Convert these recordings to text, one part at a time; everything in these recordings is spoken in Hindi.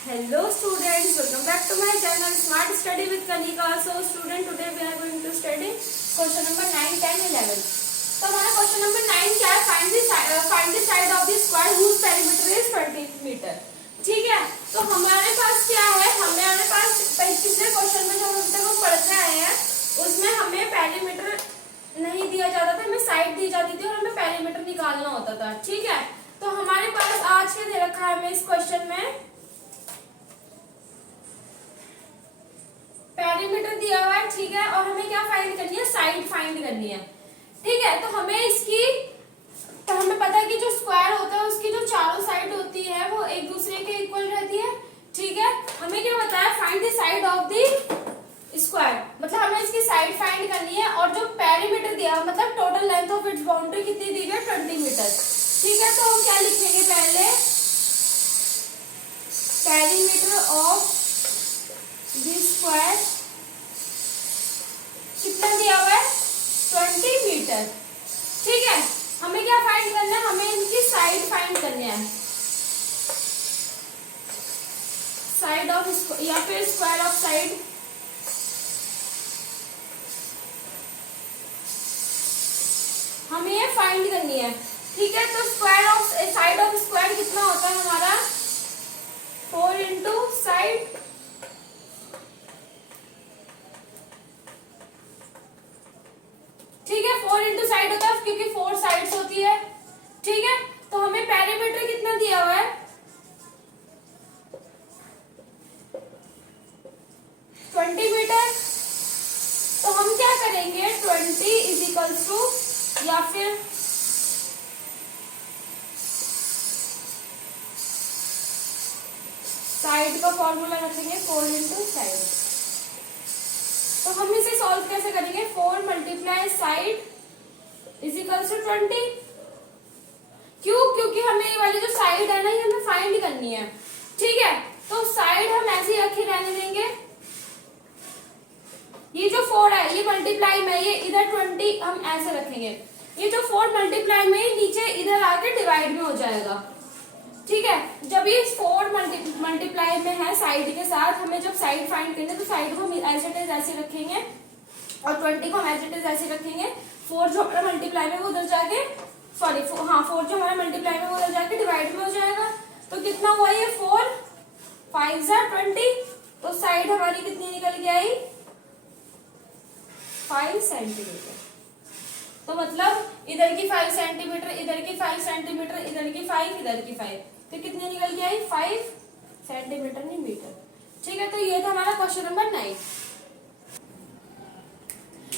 Hello students, welcome back to my channel Smart Study with Kanika. So student, today we are going to study question number 9, 10, 11. तो हमारा क्वेश्चन नंबर 9 क्या है? Find the side of the square whose perimeter is 20 metre. ठीक है, तो हमारे पास क्या है? हमारे पास पिछले क्वेश्चन में जो हम तक हम पढ़ते आए हैं उसमें हमें पेरीमीटर नहीं दिया जाता था, हमें साइड दी जाती थी और हमें पेरीमीटर निकालना होता था. ठीक है, तो हमारे पास आज क्या दे रखा है हमें इस क्वेश्चन में? पेरीमीटर दिया हुआ है. ठीक है, और हमें क्या फाइंड करनी है? साइड फाइंड करनी है. ठीक है, तो हमें पता है कि जो स्क्वायर होता है उसकी जो चारों साइड होती है वो एक दूसरे के इक्वल रहती है. ठीक है, हमें क्या बताया? Find the side of the square, मतलब हमें इसकी साइड फाइंड करनी है. और जो पेरीमीटर दिया है मतलब total length of its boundary कितनी दी है? 20 मीटर. ठीक है, तो हम क्या लिखेंगे? पहले पेरीमीटर ऑफ द स्क्वायर कितना दिया हुआ है? 20 मीटर. ठीक है, हमें क्या फाइंड करना है? हमें इनकी साइड फाइंड करनी है. साइड ऑफ या फिर स्क्वायर ऑफ साइड. हमें ये फाइंड करनी है. ठीक है, तो square of side of square कितना होता है हमारा? 4 इंटू साइड. ठीक है, 4 इंटू साइड होता है क्योंकि 4 साइड्स होती है. ठीक है, तो हमें पेरीमीटर कितना दिया हुआ है? 20 मीटर. तो हम क्या करेंगे? 20 इज इक्वल्स टू या फिर साइड का फॉर्मूला रखेंगे 4 इंटू साइड. तो हम इसे सॉल्व कैसे करेंगे? 4 multiply side is equals to 20. क्यों? क्योंकि हमें ये वाली जो साइड है ना ये हमें फाइंड करनी है. ठीक है, तो साइड हम ऐसे ही रखे रहने देंगे. ये जो 4 है ये मल्टीप्लाई में, ये इधर 20 हम ऐसे रखेंगे. ये जो 4 मल्टीप्लाई में नीचे इधर आके डिवाइड में हो जाएगा. ठीक है, जब ये 4 मल्टीप्लाई में है साइड के साथ, हमें जब साइड फाइंड करनी है तो साइड को हम एज इट इज ऐसे रखेंगे और 20 को हम एज इट इज ऐसे रखेंगे. 4 जो हमारा मल्टीप्लाई में वो उधर जाके 4 जो हमारा मल्टीप्लाई में वो उधर जाके डिवाइड में हो जाएगा. तो कितना हुआ ये? 4 5 20. तो साइड हमारी कितनी निकल के आई? 5 सेंटीमीटर. तो मतलब इधर की 5 सेंटीमीटर, इधर की 5 सेंटीमीटर, इधर की 5, इधर की 5, तो कितनी निकल के आई? 5 सेंटीमीटर नहीं मीटर. ठीक है, तो ये था हमारा क्वेश्चन नंबर 9.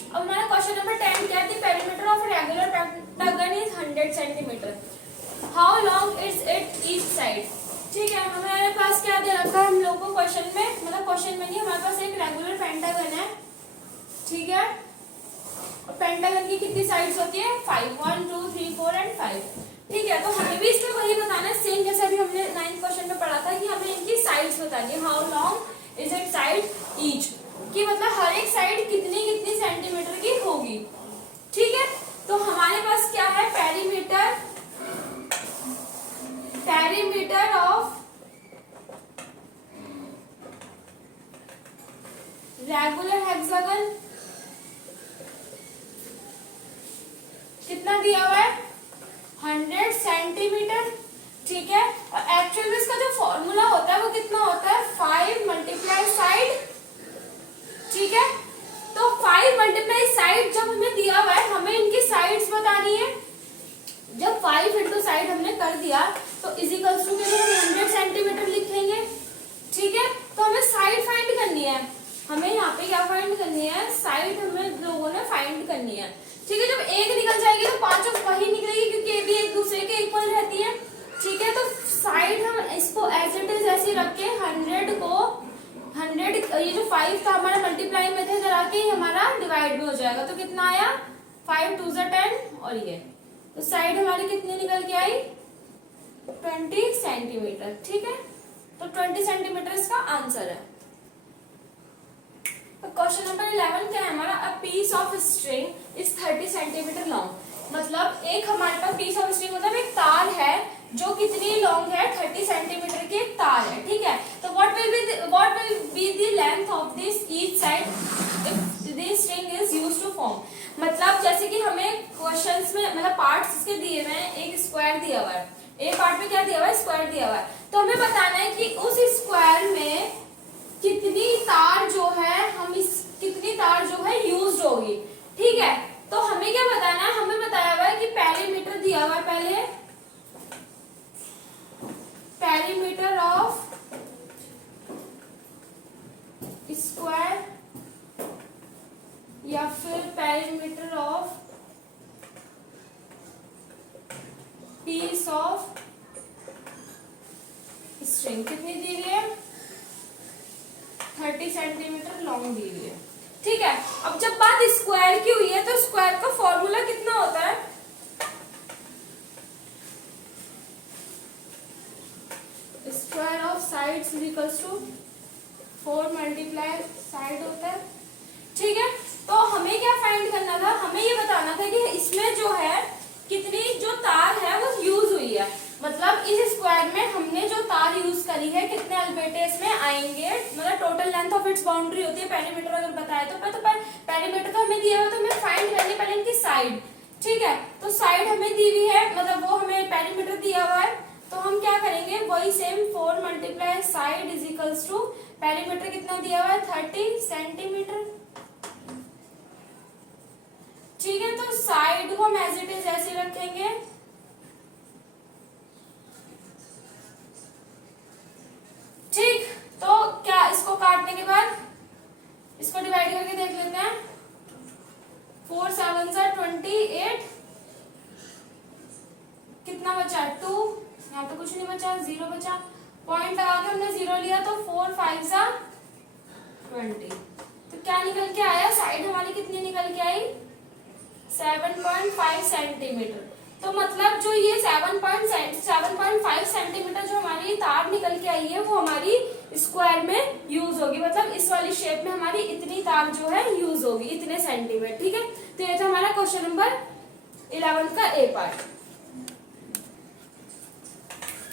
अब हमारा क्वेश्चन नंबर 10 क्या है? Perimeter of regular pentagon is 100 centimetre. How long is it each side. ठीक है, हमारे पास क्या दे रखा है हम लोग को क्वेश्चन में? मतलब क्वेश्चन में नहीं, हमारे पास एक रेगुलर पेंटागन है. ठीक है, पेंटागन की कितनी साइड्स होती है? 5. 1 2 3 4 एंड 5. ठीक है, तो हमें भी इसमें वही बताना है सेम जैसे अभी हमने 9th क्वेश्चन में पढ़ा था कि हमें इनकी साइड्स बतानी है. How long is it side each, कि मतलब हर एक साइड कितनी कितनी सेंटीमीटर की होगी. ठीक है, तो हमारे पास क्या है? पेरीमीटर ऑफ रेगुलर हेक्सागन कितना दिया हुआ है? 100 सेंटीमीटर. ठीक है, और एक्चुअल में इसका जो फॉर्मूला होता है वो कितना होता है? 5 मल्टीप्लाई साइड. ठीक है, तो 5 मल्टीप्लाई साइड जब हमें दिया हुआ है हमें इनकी साइड्स बतानी है. जब 5 इंटू साइड हमने कर दिया तो इज इक्वल्स टू के लिए हम 100 सेंटीमीटर लिखेंगे. ठीक है, तो हमें साइड फाइंड करनी है. हमें यहाँ पे क्या फाइंड करनी है? साइड हमें लोगों ने फाइंड करनी है. ठीक है, जब एक निकल जाएगी तो पांचों वही निकलेगी क्योंकि ये भी एक दूसरे के इक्वल रहती है. ठीक है, तो साइड हम इसको एज इट इज ऐसे रख के 100 को 100, ये जो 5 था हमारा मल्टीप्लाई में थे, इधर आके हमारा डिवाइड में हो जाएगा. तो कितना आया? 5 2 10 और ये, तो साइड हमारी कितनी निकल के आई? 20 सेंटीमीटर. ठीक है, तो 20 सेंटीमीटर इसका आंसर है. क्वेश्चन नंबर 11 क्या है हमारा? A piece of string is 30 centimetre long. मतलब एक हमारे पास पीस ऑफ स्ट्रिंग मतलब एक तार है जो कितनी लॉन्ग है? 30 सेंटीमीटर की एक तार है. ठीक है, तो the length of this each side if this string is used to form। मतलब जैसे कि हमें क्वेश्चंस में मतलब पार्ट्स इसके दिए हुए हैं, एक स्क्वायर दिया हुआ है, एक पार्ट में क्या दिया हुआ है, स्क्वायर दिया हुआ है, तो हमें बताना है कि उस स्क्वायर में कितनी तार जो है कितनी तार जो है यूज्ड होगी। ठीक है, तो हमें क्या बताना है, हमें बताया हुआ है कि पेरीमीटर दिया हुआ है, पहले पेरीमीटर ऑफ स्क्वायर या फिर perimeter of peace of string कितनी दी हुई है, 30 सेंटीमीटर लॉन्ग दी हुई है। ठीक है, अब जब बात स्क्वायर की हुई है तो स्क्वायर का फॉर्मूला कितना होता है, square of sides is equals to 4 multiply side होता है। ठीक है, तो हमें क्या फाइंड करना था, हमें ये बताना था कि इसमें जो है कितनी जो तार है वो यूज हुई है, मतलब इस स्क्वायर में हमने जो तार यूज करी है कितने अल्बेटे इसमें आएंगे, मतलब total length of its boundary होती है पेरीमीटर अगर बताए तो पेरीमीटर तो हमें दिया हुआ, तो हमें फाइंड करनी पहले इनकी साइड। ठीक है, तो साइड हमें दी हुई है, मतलब वो हमें पेरीमीटर दिया हुआ है, तो हम क्या करेंगे वही same 4 multiply side is equals to perimeter कितना दिया हुआ है 30 सेंटीमीटर। ठीक है, तो साइड को हम एज इट इज ऐसे रखेंगे, ठीक, तो क्या इसको काटने के बाद इसको डिवाइड करके देख लेते हैं, 4 7 28, कितना बचा 2, यहाँ पे कुछ नहीं बचा, 0 बचा, पॉइंट लगा के हमने 0 लिया तो 4 5 20, तो क्या निकल के आया, साइड हमारी कितनी निकल के आई 7.5 सेंटीमीटर। तो मतलब जो ये 7.5 सेंटीमीटर जो हमारी तार निकल के आई है वो हमारी स्क्वायर में यूज होगी, मतलब इस वाली शेप में हमारी इतनी तार जो है यूज होगी, इतने सेंटीमीटर। ठीक है, तो ये था हमारा क्वेश्चन नंबर 11 का ए पार्ट।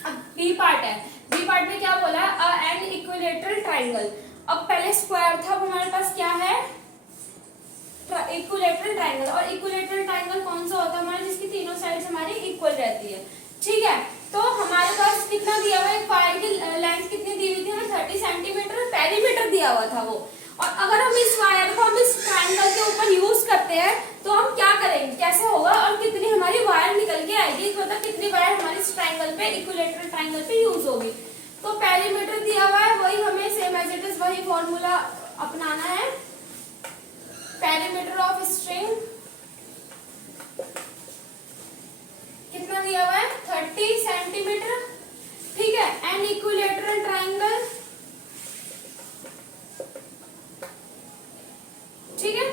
अब बी पार्ट है, बी पार्ट में क्या बोला, एन इक्विलेटरल ट्राइंगल। अब पहले स्क्वायर था, अब हमारे पास क्या है इक्विलेटरल ट्राइंगल, और इक्विलेटरल ट्राइंगल कौन सा होता है हमारे, जिसकी तीनों साइड्स हमारी इक्वल रहती है। ठीक है, तो हमारे पास कितना दिया हुआ है, वायर की लेंथ कितनी दी हुई थी हमें 30 सेंटीमीटर, पेरीमीटर दिया हुआ था वो, और अगर हम इस वायर को हम इस ट्राइंगल के ऊपर यूज करते हैं तो हम क्या करेंगे, कैसे होगा और कितनी हमारी वायर निकल के आएगी, मतलब कितनी वायर हमारे इस ट्राइंगल पे इक्विलेटरल ट्राइंगल पे यूज होगी। तो पेरीमीटर दिया हुआ है, वही हमें सेम एज इट इज वही फॉर्मूला अपनाना है, पेरीमीटर ऑफ स्ट्रिंग कितना दिया हुआ है 30 सेंटीमीटर। ठीक है, एन इक्विलेटरल ट्राइंगल, ठीक है,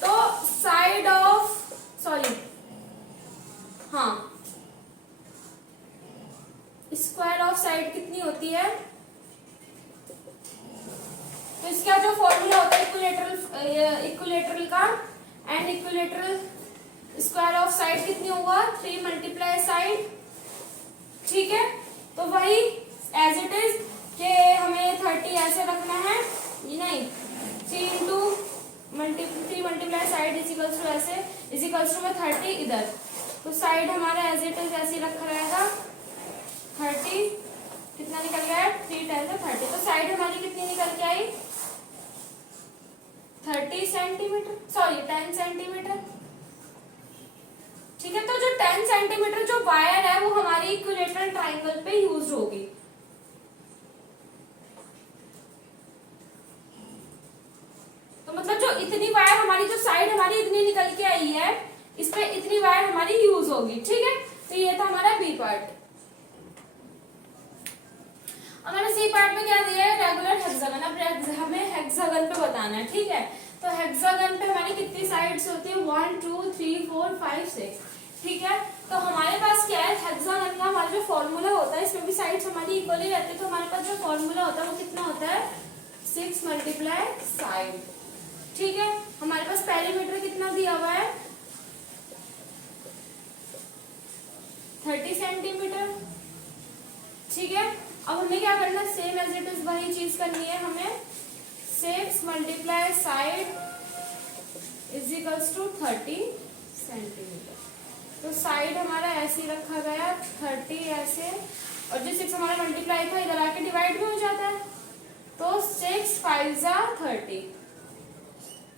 तो side of square of side कितनी होती है, तो इसका जो फॉर्मूला होता है इक्विलेटरल का, and equilateral square of side कितनी होगा 3 मल्टीप्लाई साइड। ठीक है, तो वही एज इट इज के हमें 30 ऐसे रखना है, ये नहीं 3 multiply side is equals to ऐसे इज इक्वल्स टू में 30 इधर, तो साइड हमारा एज इट इज ऐसे रखा रहेगा 30, कितना निकल गया है 3 10 30, तो साइड हमारी कितनी निकल के आई 30 सेंटीमीटर, सॉरी 10 सेंटीमीटर। ठीक है, तो जो 10 सेंटीमीटर जो वायर है वो हमारी इक्विलेटरल ट्राइंगल पे यूज होगी। तो मतलब जो इतनी वायर हमारी जो साइड हमारी इतनी निकल के आई है इस पे इतनी वायर हमारी यूज होगी। ठीक है, तो ये था हमारा बी पार्ट। हमारे सी पार्ट में क्या दिया है, रेगुलर हेक्सागन। अब हमें हेक्सागन पे बताना है। ठीक है, तो हेक्सागन पे हमारी कितनी साइड्स होती है 1 2 3 4 5 6। ठीक है, तो हमारे पास क्या है हेक्सागन का हमारा जो फॉर्मूला होता है इसमें भी साइड्स हमारी इक्वली रहती है, तो हमारे पास जो फॉर्मूला होता है वो कितना होता है 6 मल्टीप्लाई साइड। ठीक है, हमारे पास पेरीमीटर कितना दिया हुआ है 30 सेंटीमीटर। ठीक है, अब हमें क्या करना है, सेम एज इट इज वही चीज करनी है हमें। 6 multiply side is equals to 30 centimetre. तो साइड हमारा ऐसे ही रखा गया 30 ऐसे, और जो 6 हमारा मल्टीप्लाई था इधर आके डिवाइड भी हो जाता है, तो 6 5 जा 30,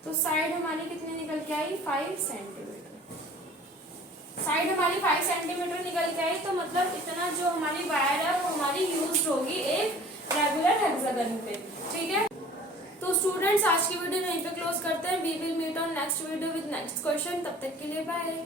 तो साइड हमारी कितनी निकल के आई 5 सेंटीमीटर। साइड हमारी 5 सेंटीमीटर निकल के आई, तो मतलब इतना जो हमारी वायर है वो हमारी यूज होगी एक रेगुलर हेक्सागन पे। ठीक है, तो स्टूडेंट्स आज की वीडियो यहीं पे क्लोज करते हैं। We will meet on next video with next question. तब तक के लिए बाय।